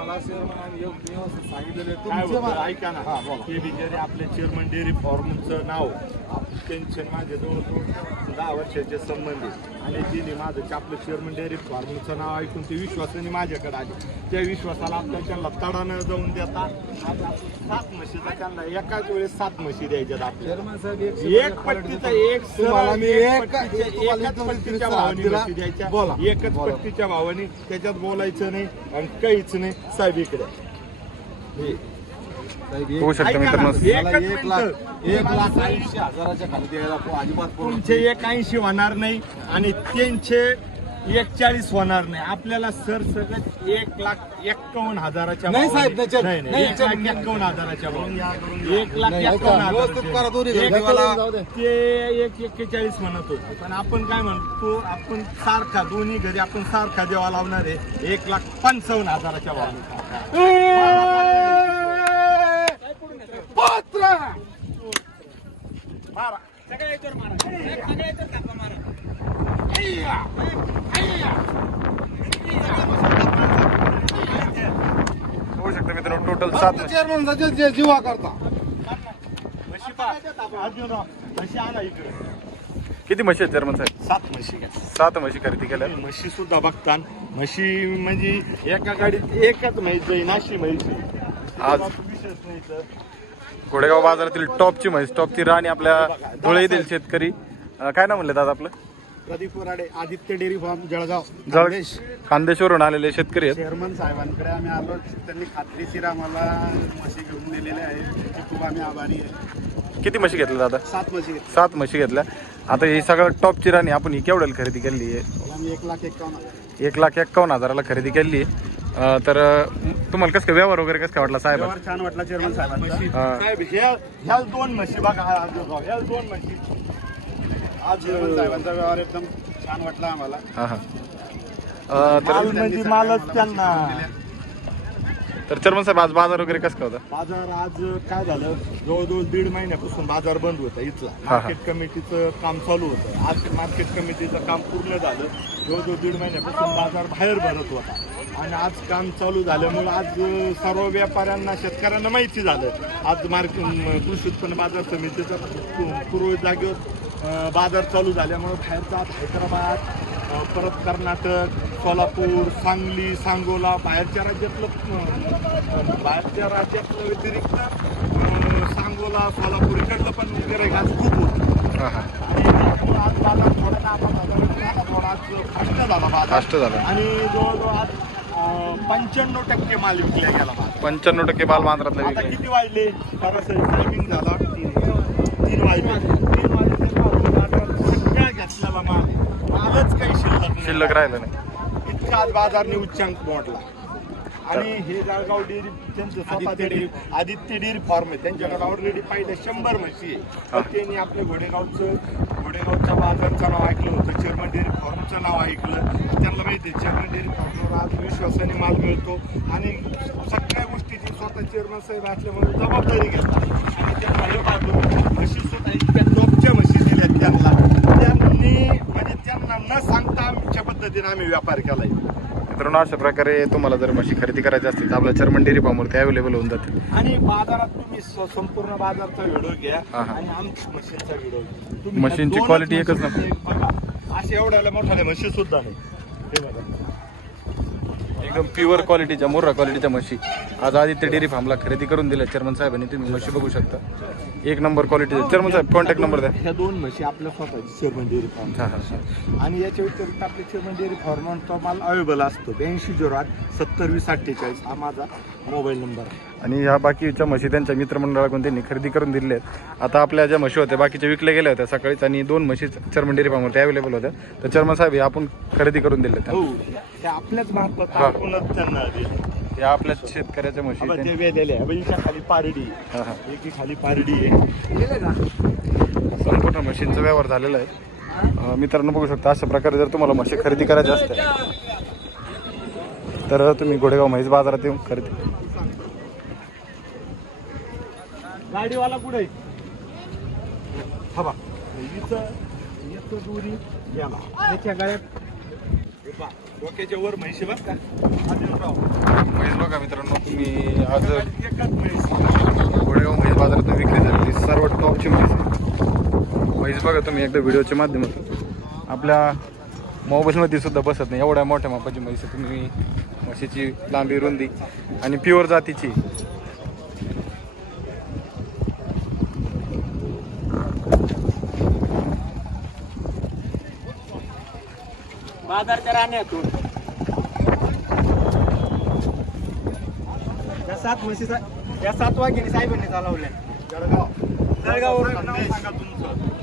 मला चेअरमन सांगितलेलं ऐका ना. हा, बिचारे आपले चेअरमन डेअरी फॉर्मचं नाव. टेन्शन माझे जवळजवळ दहा वर्षाचे संबंध आहे. आणि तिने माझं आपलं चेअरमन डेअरी फॉर्मचं नाव ऐकून ते विश्वासाने माझ्याकडे आले. त्या विश्वासाला आपल्याला त्यांना तडा न जाऊन देता. आज आपण सात म्हशीचा त्यांना एकाच वेळेस सात म्हशी द्यायच्यात साहेब एक पट्टीचा एक सरळ पट्टीच्या- एकाच भावाने. म्हशी द्यायच्या. एकच. पट्टीच्या भावाने त्याच्यात बोलायचं नाही आणि काहीच नाही. साहेब इकडे हे. साहेब, एक- होऊ शकतं मित्रांनो मला एकच एक लाख मिनिटं. एक लाख ऐंशी हजाराच्या खाली द्यायला को- अजिबात तुमचे एक ऐंशी होणार नाही आणि त्यांचे एकचाळीस होणार नाही. आपल्याला सर सगळं एक लाख एक्कावन्न हजाराच्या नाही भावाने- साहेब, त्याच्यात- नाही, नाही, नाही, एक लाख एक्कावन्न हजाराच्या भावाने. एक लाख नाही, एक्कावन्न व्यवस्थित करा दोन्ही. एक- जाऊ दे. ते एक एक्केचाळीस म्हणत होते. पण आपण काय म्हणतो आपण सारखा दोन्ही घरी आपण सारखा देवा लावणार आहे. एक लाख पंचावन्न हजाराच्या भावाने. पत्र! मारा. होऊ शकतं मित्रांनो टोटल सात म्हशी. चेअरमन जीवा करता. किती म्हशी आहेत चेअरमन साहेब? सात म्हशी घ्या. सात म्हशी खरेदी केल्या. म्हशी सुद्धा बघता म्हशी म्हणजे एका गाडीत एकच म्हैस आहे नाशी म्हैस आहे. आज- विशेष नाही तर. घोडेगाव बाजारातील टॉपची म्हैस टॉपची राणी आपल्या धुळे येथील शेतकरी. अं, काय नाव म्हणले दादा आपलं? Pradeep Varade Aditya dairy farm Jalgaon. जळ खानदेश. खानदेशवरून आलेले शेतकरी आहेत. चेअरमन साहेबांकडे आम्ही आलो त्यांनी खात्रीशीर आम्हाला म्हशी घेऊन दिलेल्या आहेत. त्याचे खूप आम्ही आभारी आहे. किती म्हशी घेतल्या दादा? सात म्हशी घेतल्या. सात म्हशी घेतल्या. आता ही सगळं टॉपची राणी आपण ही केवढ्याला खरेदी केली आहे? आम्ही एक लाख एकावन्न हजार. एक लाख एक्कावन्न हजाराला खरेदी केली आहे. तर अं, तुम्हाला कसं काय व्यवहार वगैरे कसं काय वाटला साहेब व्यवहार छान वाटला चेअरमन साहेबांचा. साहेब ह्या ह्या दोन म्हशी बघा हा ह्या दोन म्हशी. आज साहेबांचा व्यवहार एकदम छान वाटला आम्हाला. हां हां. अं, तर माल म्हणजे मालच त्यांना. तर चेअरमन साहेब आज बाजार वगैरे कसं काय होता? बाजार आज काय झालं? जवळजवळ दीड महिन्यापासून बाजार बंद होता इथला. हा. मार्केट कमिटीचं काम चालू होतं. आज मार्केट कमिटीचं काम पूर्ण झालं. जवळजवळ दीड महिन्यापासून बाजार बाहेर भरत होता. आणि आज काम चालू झाल्यामुळे आज अं, सर्व व्यापाऱ्यांना शेतकऱ्यांना माहिती झालं. आज मार्केट कृषी उत्पन्न बाजार समितीचा पूर्व जागेवर बाजार चालू झाल्यामुळे बाहेरचा हैदराबाद परत कर्नाटक सोलापूर सांगली सांगोला बाहेरच्या राज्यातलं बाहेरच्या राज्यातलं व्यतिरिक्त सांगोला सोलापूर इकडलं पण गिराईक आज खूप होतं. आणि आज बाजार थोडा आपण थोडा आज फास्ट झाला बाजार. आणि जवळजवळ आज पंच्याण्णव टक्के माल विकला गेला पंच्याण्णव टक्के माल बाजारातला विकले किती वाजले सरासरी टायमिंग झाला. तीन वाजले घेतलेला माल. मालच काही शिल्लक नाही. शिल्लक राहिलं नाही. इतका आज बाजारने उच्चांक मोडला आणि हे जळगाव डेअरी त्यांचं स्वतः डेअरी आदित्य डेअरी फार्म आहे. त्यांच्याकडे ऑलरेडी पाहिजे शंभर म्हशी आहे. त्यांनी आपल्या घोडेगावचं घोडेगावच्या बाजारचं नाव ऐकलं होतं. चेअरमन डेअरी फार्मचं नाव ऐकलं. त्यांना माहिती आहे चेअरमन डेअरी फार्मवर आज विश्वासाने माल मिळतो. आणि सगळ्या गोष्टीची स्वतः चेअरमन साहेब असल्यामुळे जबाबदारी घेतात. आणि त्यांना हे पाहतो म्हशी सुद्धा इतक्या टॉपच्या म्हशी दिल्यात त्यांना त्यांनी म्हणजे त्यांना न सांगता आमच्या पद्धतीने आम्ही व्यापार केलाय. मित्रांनो अशा प्रकारे तुम्हाला जर म्हशी खरेदी करायची असतील तर आपल्या चर्मन डेअरी फार्मवरती अवेलेबल होऊन जाते आणि बाजारात तुम्ही स- संपूर्ण बाजारचा व्हिडिओ घ्या हा, हा. आणि आमच्या मशीनचा व्हिडिओ घ्या. तुम्ही quality दोनच एकच बघा. असे एवढ्याला मोठ्याला म्हशी सुद्धा नाही. हे बघा. एकदम प्युअर क्वालिटीच्या मोर्रा क्वालिटीच्या म्हशी. आज आदित्य डेअरी फार्मला खरेदी करून दिल्या चेअरमन साहेबांनी. तुम्ही म्हशी बघू शकता. एक नंबर क्वालिटीचे चेअरमन साहेब कॉन्टॅक्ट नंबर द्या. ह्या दोन म्हशी आपल्या स्वतःची चेअरमन डेअरी फार्म. हां हां आणि याच्या व्यतिरिक्त आपल्या चेअरमन डेअरी फार्मचा माल अवेलेबल असतो. ब्याऐंशी झिरो आठ सत्तर वीस अठ्ठेचाळीस हा माझा मोबाईल नंबर आहे. आणि ह्या बाकीच्या म्हशी त्यांच्या मित्रमंडळाकडून त्यांनी खरेदी करून दिलेल्या आहेत. आता आपल्या ज्या म्हशी होत्या बाकीच्या विकल्या गेल्या होत्या सकाळीच आणि दोन म्हशी चर्मन डेअरी फार्मवरती अवेलेबल होत्या. तर चर्मन साहेब हे आपण खरेदी करून दिले हो ते आपल्याच मार्फत. आपणच त्यांना दिले या आपल्या शेतकऱ्याच्या म्हशी खाली पारडी. एकी खाली पारडी आहे. संपूर्ण मशीनचा व्यवहार झालेला आहे. मित्रांनो बघू शकता अशा प्रकारे जर तुम्हाला म्हशी खरेदी करायच्या असत्या तर तुम्ही घोडेगाव म्हैस बाजारात येऊन खरेदी गाडीवाला पुढे. हवा हिचं दुरी. गेला त्याच्या गळ्यात हे पहा, डोक्याच्या वर म्हैशी बघ का? आदिलराव. म्हैस बघा मित्रांनो आज गोडेगाव म्हैस बाजारातून विक्री झालेली सर्व टॉपची म्हैस. आहे म्हैस बघा तुम्ही एकदा व्हिडिओच्या माध्यमातून. आपल्या मोबाईलमध्ये सुद्धा बसत नाही. एवढ्या मोठ्या मापाची म्हैस तुम्ही म्हशीची लांबी रुंदी आणि प्युअर जातीची. बाजारच्या राण्यातून या सात म्हशीचा या सात वाघिणी साहेबांनी चालवल्या जळगाव. जळगाववरून. नाव सांगा तुमचं